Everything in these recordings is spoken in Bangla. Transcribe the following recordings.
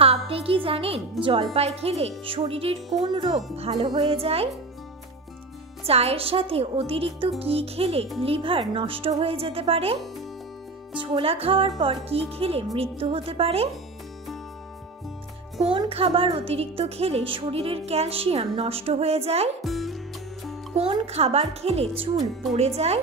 আপনি কি জানেন জলপাই খেলে শরীরের কোন রোগ ভালো হয়ে যায়? চায়ের সাথে অতিরিক্ত কি খেলে লিভার নষ্ট হয়ে যেতে পারে? ছোলা খাওয়ার পর কি খেলে মৃত্যু হতে পারে? কোন খাবার অতিরিক্ত খেলে শরীরের ক্যালসিয়াম নষ্ট হয়ে যায়? কোন খাবার খেলে চুল পড়ে যায়?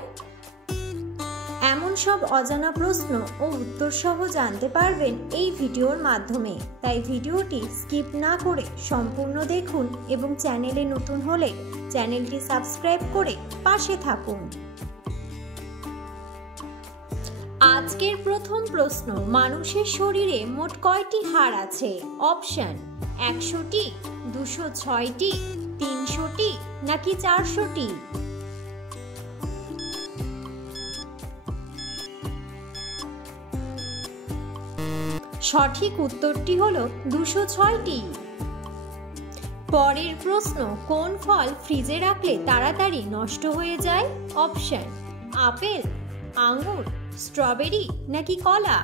এমন সব অজানা প্রশ্ন ও উত্তর সহ জানতে পারবেন এই ভিডিওর মাধ্যমে। তাই ভিডিওটি স্কিপ না করে সম্পূর্ণ দেখুন এবং চ্যানেলে নতুন হলে চ্যানেলটি সাবস্ক্রাইব করে পাশে থাকুন। আজকের প্রথম প্রশ্ন, মানুষের শরীরে মোট কয়টি হাড় আছে? অপশন: 100টি, 206টি, 300টি নাকি 400টি? সঠিক উত্তরটি হলো 206টি। পরের প্রশ্ন, কোন ফল ফ্রিজে রাখলে তাড়াতাড়ি নষ্ট হয়ে যায়? অপশন: আপেল, আঙ্গুর, স্ট্রবেরি নাকি কলা?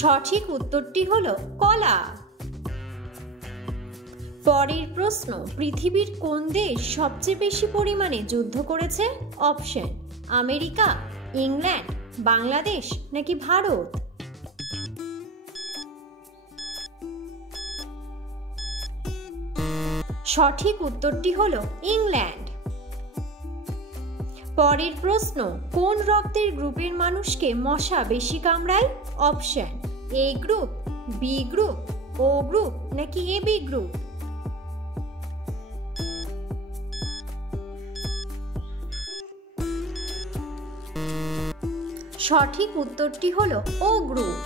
সঠিক উত্তরটি হলো কলা। পরের প্রশ্ন, পৃথিবীর কোন দেশ সবচেয়ে বেশি পরিমাণে যুদ্ধ করেছে? অপশন: আমেরিকা, ইংল্যান্ড, বাংলাদেশ নাকি ভারত? সঠিক উত্তরটি হলো ইংল্যান্ড। পরের প্রশ্ন, কোন রক্তের গ্রুপের মানুষকে মশা বেশি কামড়ায়? অপশন: এ গ্রুপ, বি গ্রুপ, ও গ্রুপ নাকি এবি গ্রুপ? সঠিক উত্তরটি হলো ও গ্রুপ।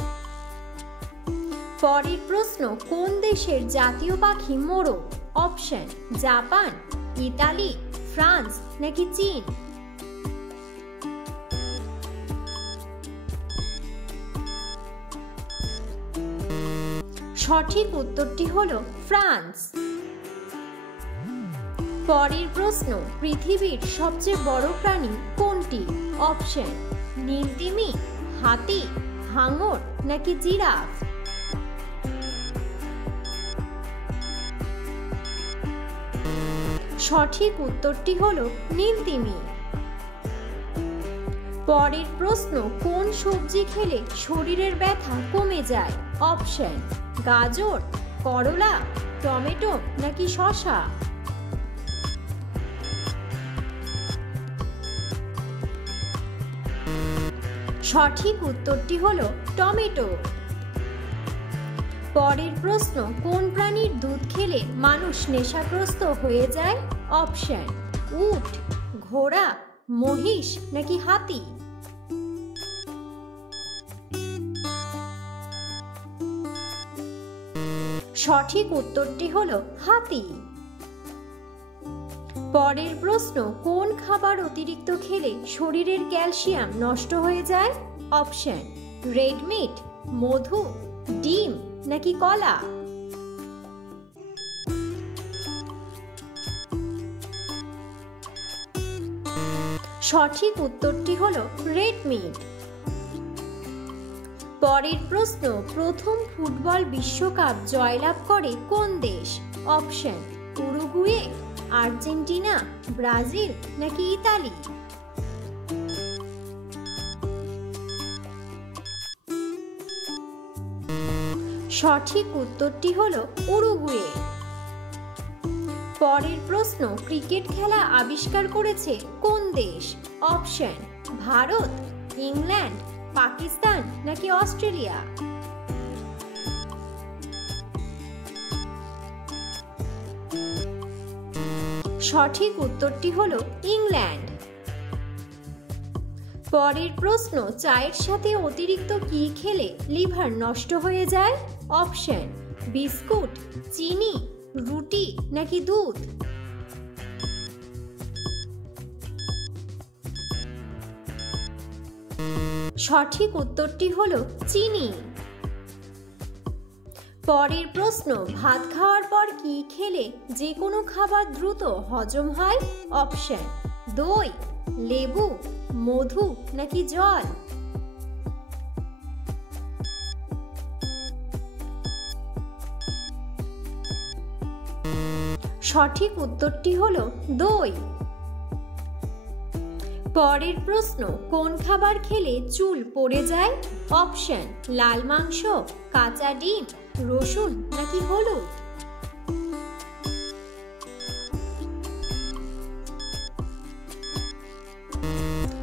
পরের প্রশ্ন, কোন দেশের জাতীয় পাখি মোরগ? অপশন: জাপান, ইতালি, ফ্রান্স নাকি চীন? সঠিক উত্তরটি হলো ফ্রান্স। পরের প্রশ্ন, পৃথিবীর সবচেয়ে বড় প্রাণী কোনটি? অপশন: নীলতিমি, হাতি, হাঙর নাকি জিরাফ? সঠিক উত্তরটি হলো নীলতিমি। পরের প্রশ্ন, কোন সবজি খেলে শরীরের ব্যথা কমে যায়? অপশন: গাজর, করলা, টমেটো নাকি শসা? সঠিক উত্তরটি হলো টমেটো। পরের প্রশ্ন, কোন প্রাণীর দুধ খেলে মানুষ নেশাগ্রস্ত হয়ে যায়? অপশন: উট, ঘোড়া, মহিষ নাকি হাতি? সঠিক উত্তরটি হলো হাতি। পরের প্রশ্ন, কোন খাবার অতিরিক্ত খেলে শরীরের ক্যালসিয়াম নষ্ট হয়ে যায়? অপশন: রেড মিট, মধু, ডিম নাকি কলা? সঠিক উত্তরটি হলো রেড মিট। পরের প্রশ্ন, প্রথম ফুটবল বিশ্বকাপ জয়লাভ করে কোন দেশ? অপশন: উরুগুয়ে, আর্জেন্টিনা, ব্রাজিল নাকি ইতালি? সঠিক উত্তরটি হলো উরুগুয়ে। পরের প্রশ্ন, ক্রিকেট খেলা আবিষ্কার করেছে কোন দেশ? অপশন: ভারত, ইংল্যান্ড, পাকিস্তান নাকি অস্ট্রেলিয়া? সঠিক উত্তরটি হলো ইংল্যান্ড। পরের প্রশ্ন, চায়ের সাথে অতিরিক্ত কি খেলে লিভার নষ্ট হয়ে যায়? অপশন: বিস্কুট, চিনি, রুটি নাকি দুধ? সঠিক উত্তরটি হলো চিনি। পরের প্রশ্ন, ভাত খাওয়ার পর কি খেলে যে কোনো খাবার দ্রুত হজম হয়? অপশন: দই, লেবু, মধু নাকি জল? সঠিক উত্তরটি হলো দই। পরের প্রশ্ন, কোন খাবার খেলে চুল পড়ে যায়? অপশন, লাল মাংস, কাঁচা ডিম, রসুন নাকি হলুদ?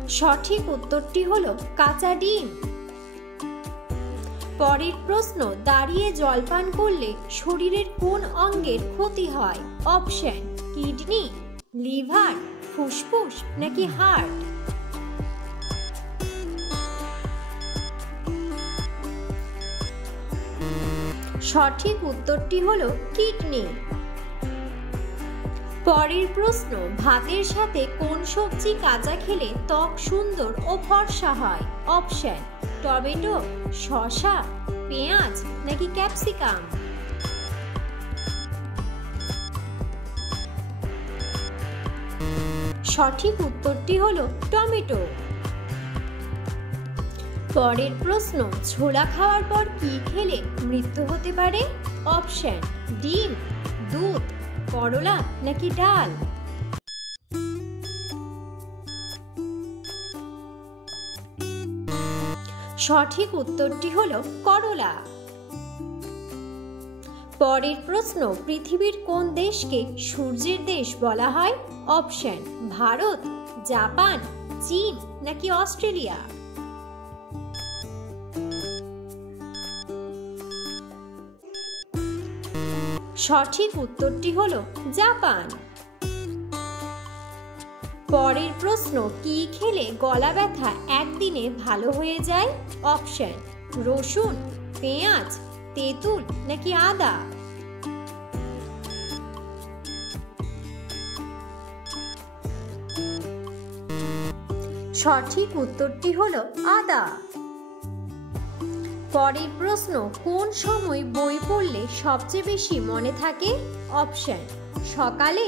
সঠিক উত্তরটি হলো কাঁচা ডিম। পরের প্রশ্ন, দাঁড়িয়ে জলপান করলে শরীরের কোন অঙ্গের ক্ষতি হয়? অপশন, কিডনি, লিভার, ফুসফুস নাকি হার্ট? সঠিক উত্তরটি হলো কিডনি। পরের প্রশ্ন, ভাতের সাথে কোন সবজি কাঁচা খেলে ত্বক সুন্দর ও ফর্সা হয়? অপশন, টমেটো, শসা, পেঁয়াজ নাকি ক্যাপসিকাম? সঠিক উত্তরটি হলো টমেটো। পরের প্রশ্ন, ছোলা খাওয়ার পর কি খেলে মৃত্যু হতে পারে? অপশন, ডিম, দুধ, করলা নাকি ডাল? সঠিক উত্তরটি হলো করলা। পরের প্রশ্ন, পৃথিবীর কোন দেশকে সূর্যের দেশ বলা হয়? অপশন, ভারত, জাপান, চীন নাকি অস্ট্রেলিয়া? সঠিক উত্তরটি হলো জাপান। পরের প্রশ্ন, কি খেলে গলা ব্যথা একদিনে ভালো হয়ে যায়? অপশন, রসুন, পেঁয়াজ, তেঁতুল নাকি আদা? সঠিক উত্তরটি হলো আদা। পরের প্রশ্ন, কোন সময় বই পড়লে সবচেয়ে বেশি মনে থাকে? অপশন, সকালে,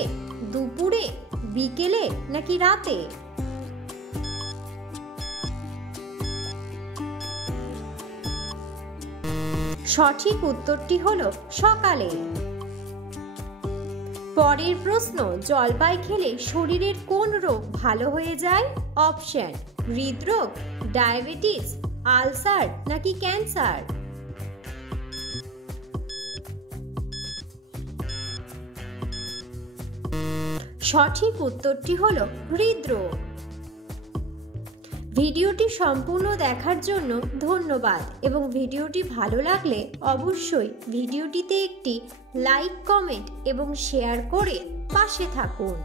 দুপুরে, বিকেলে নাকি রাতে? সঠিক উত্তরটি হলো সকালে। পরের প্রশ্ন, জলপাই খেলে শরীরের কোন রোগ ভালো হয়ে যায়? অপশন, হৃদরোগ, ডায়াবেটিস, আলসার নাকি ক্যান্সার? সঠিক উত্তরটি হলো হৃদরোগ। ভিডিওটি সম্পূর্ণ দেখার জন্য ধন্যবাদ এবং ভিডিওটি ভালো লাগলে অবশ্যই ভিডিওটিতে একটি লাইক, কমেন্ট এবং শেয়ার করে পাশে থাকুন।